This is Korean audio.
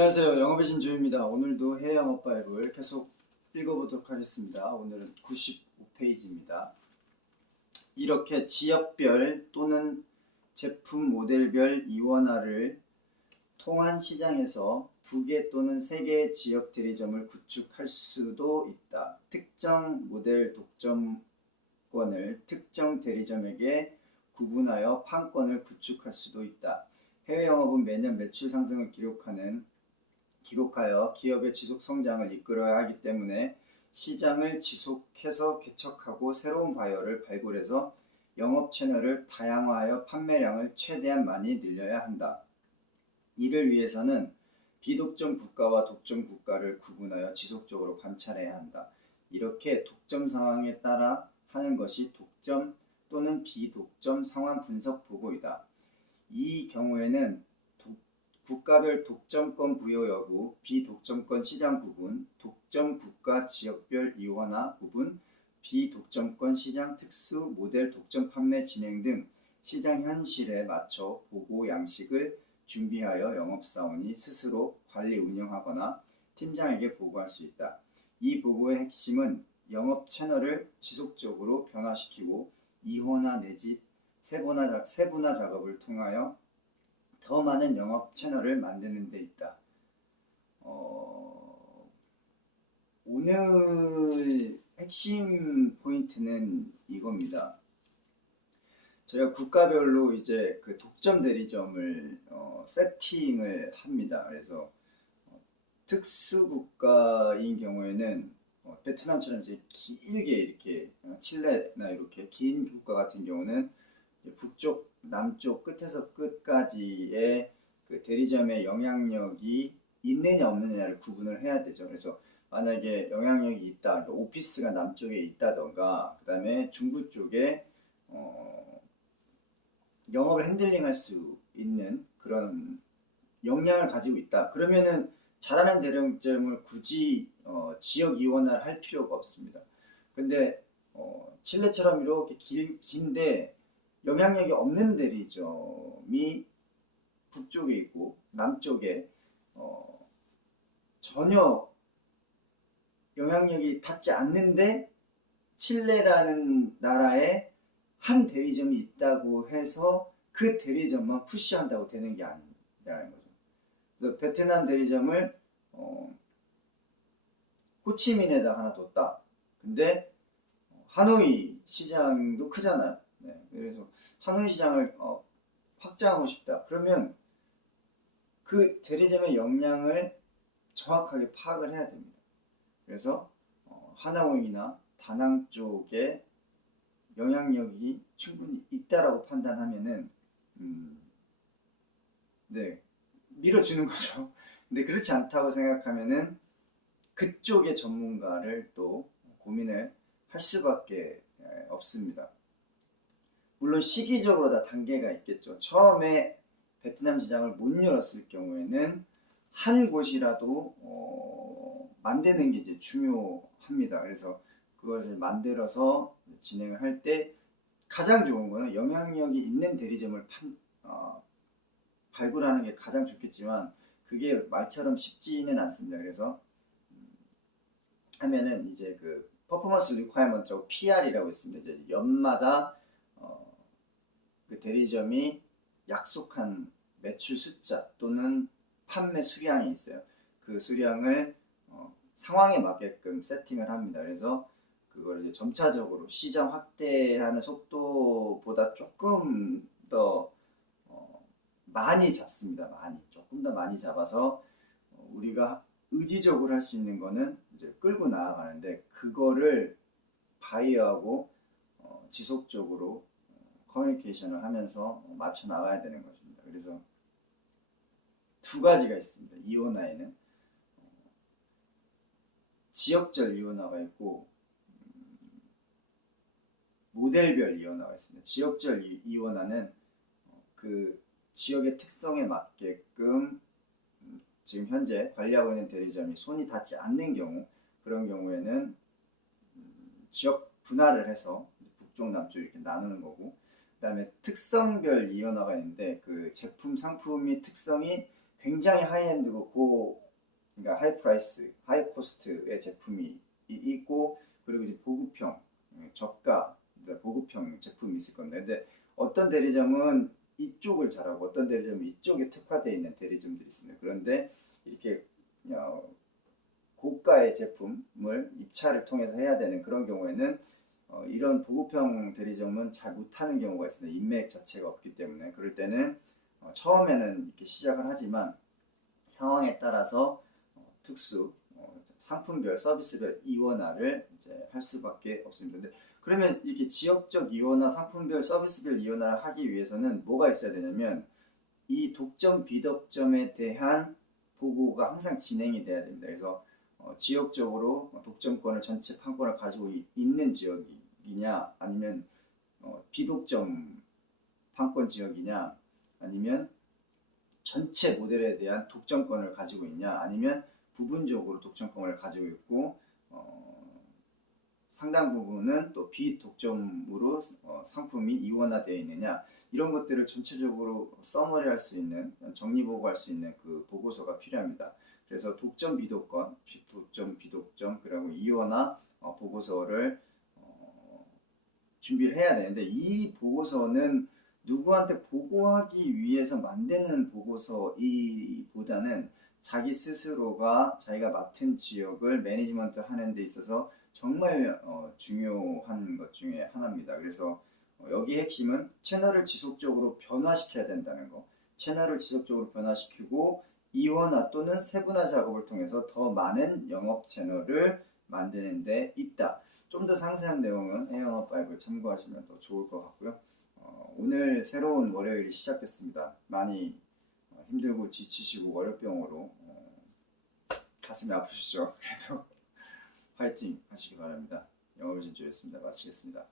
안녕하세요. 영업의 신주입니다. 오늘도 해외 영업 바이블 계속 읽어보도록 하겠습니다. 오늘은 95페이지입니다. 이렇게 지역별 또는 제품 모델별 이원화를 통한 시장에서 2개 또는 3개의 지역 대리점을 구축할 수도 있다. 특정 모델 독점권을 특정 대리점에게 구분하여 판권을 구축할 수도 있다. 해외 영업은 매년 매출 상승을 기록하여 기업의 지속 성장을 이끌어야 하기 때문에 시장을 지속해서 개척하고 새로운 바이어를 발굴해서 영업 채널을 다양화하여 판매량을 최대한 많이 늘려야 한다. 이를 위해서는 비독점 국가와 독점 국가를 구분하여 지속적으로 관찰해야 한다. 이렇게 독점 상황에 따라 하는 것이 독점 또는 비독점 상황 분석 보고이다. 이 경우에는 국가별 독점권 부여 여부, 비독점권 시장 구분, 독점 국가 지역별 이원화 구분, 비독점권 시장 특수 모델 독점 판매 진행 등 시장 현실에 맞춰 보고 양식을 준비하여 영업사원이 스스로 관리 운영하거나 팀장에게 보고할 수 있다. 이 보고의 핵심은 영업 채널을 지속적으로 변화시키고 이원화 내지 세분화 작업을 통하여 더 많은 영업 채널을 만드는 데 있다. 오늘 핵심 포인트는 이겁니다. 저희가 국가별로 이제 그 독점 대리점을 세팅을 합니다. 그래서 특수국가인 경우에는 베트남처럼 이제 길게 이렇게 칠레나 이렇게 긴 국가 같은 경우는 북쪽, 남쪽 끝에서 끝까지의 그 대리점의 영향력이 있느냐 없느냐를 구분을 해야 되죠. 그래서 만약에 영향력이 있다, 그러니까 오피스가 남쪽에 있다던가, 그 다음에 중부 쪽에 영업을 핸들링할 수 있는 그런 역량을 가지고 있다. 그러면은 잘하는 대리점을 굳이 지역 이원화를 할 필요가 없습니다. 근데 칠레처럼 이렇게 긴데 영향력이 없는 대리점이 북쪽에 있고 남쪽에 전혀 영향력이 닿지 않는데 칠레라는 나라에 한 대리점이 있다고 해서 그 대리점만 푸시한다고 되는 게 아니라는 거죠. 그래서 베트남 대리점을 호치민에다 하나 뒀다. 근데 하노이 시장도 크잖아요. 네, 그래서 하노이 시장을 확장하고 싶다. 그러면 그 대리점의 역량을 정확하게 파악을 해야 됩니다. 그래서 하노이나 다낭 쪽에 영향력이 충분히 있다라고 판단하면은 네, 밀어주는 거죠. 근데 그렇지 않다고 생각하면은 그쪽의 전문가를 또 고민을 할 수밖에 없습니다. 물론 시기적으로 다 단계가 있겠죠. 처음에 베트남 시장을 못 열었을 경우에는 한 곳이라도 만드는 게 이제 중요합니다. 그래서 그것을 만들어서 진행을 할 때 가장 좋은 거는 영향력이 있는 대리점을 발굴하는 게 가장 좋겠지만 그게 말처럼 쉽지는 않습니다. 그래서 하면은 이제 그 퍼포먼스 리ኳ이먼트라고 PR이라고 있습니다. 이제 연마다 그 대리점이 약속한 매출 숫자 또는 판매 수량이 있어요. 그 수량을 상황에 맞게끔 세팅을 합니다. 그래서 그걸 이제 점차적으로 시장 확대하는 속도보다 조금 더 많이 잡습니다. 조금 더 많이 잡아서 우리가 의지적으로 할 수 있는 거는 이제 끌고 나아가는데 그거를 바이어하고 지속적으로 커뮤니케이션을 하면서 맞춰 나가야 되는 것입니다. 그래서 두 가지가 있습니다. 이원화에는 지역별 이원화가 있고 모델별 이원화가 있습니다. 지역별 이원화는 그 지역의 특성에 맞게끔 지금 현재 관리하고 있는 대리점이 손이 닿지 않는 경우, 그런 경우에는 지역 분할을 해서 북쪽 남쪽 이렇게 나누는 거고, 그 다음에 특성별 이원화가 있는데 그 제품 상품이 특성이 굉장히 하이엔드고 그러니까 하이 프라이스, 하이 코스트의 제품이 있고, 그리고 이제 보급형, 저가, 보급형 제품이 있을 건데, 근데 어떤 대리점은 이쪽을 잘하고 어떤 대리점은 이쪽에 특화되어 있는 대리점들이 있습니다. 그런데 이렇게 고가의 제품을 입찰을 통해서 해야 되는 그런 경우에는 이런 보급형 대리점은 잘 못하는 경우가 있습니다. 인맥 자체가 없기 때문에. 그럴 때는 처음에는 이렇게 시작을 하지만 상황에 따라서 특수 상품별, 서비스별 이원화를 이제 할 수밖에 없습니다. 근데 그러면 이렇게 지역적 이원화, 상품별, 서비스별 이원화를 하기 위해서는 뭐가 있어야 되냐면 이 독점, 비독점에 대한 보고가 항상 진행이 돼야 됩니다. 그래서 지역적으로 독점권을 전체 판권을 가지고 있는 지역이냐, 아니면 비독점 판권 지역이냐, 아니면 전체 모델에 대한 독점권을 가지고 있냐, 아니면 부분적으로 독점권을 가지고 있고 상당 부분은 또 비독점으로 상품이 이원화되어 있느냐, 이런 것들을 전체적으로 서머리 할 수 있는, 정리보고할 수 있는 그 보고서가 필요합니다. 그래서 독점 비독권, 독점 비독점, 그리고 이원화 보고서를 준비를 해야 되는데, 이 보고서는 누구한테 보고하기 위해서 만드는 보고서보다는 자기 스스로가 자기가 맡은 지역을 매니지먼트 하는 데 있어서 정말 중요한 것 중에 하나입니다. 그래서 여기 핵심은 채널을 지속적으로 변화시켜야 된다는 거. 채널을 지속적으로 변화시키고 이원화 또는 세분화 작업을 통해서 더 많은 영업 채널을 만드는 데 있다. 좀 더 상세한 내용은 해영업 바이블 참고하시면 더 좋을 것 같고요. 오늘 새로운 월요일이 시작됐습니다. 많이 힘들고 지치시고 월요병으로 가슴이 아프시죠? 그래도 화이팅 하시기 바랍니다. 영업의 진주였습니다. 마치겠습니다.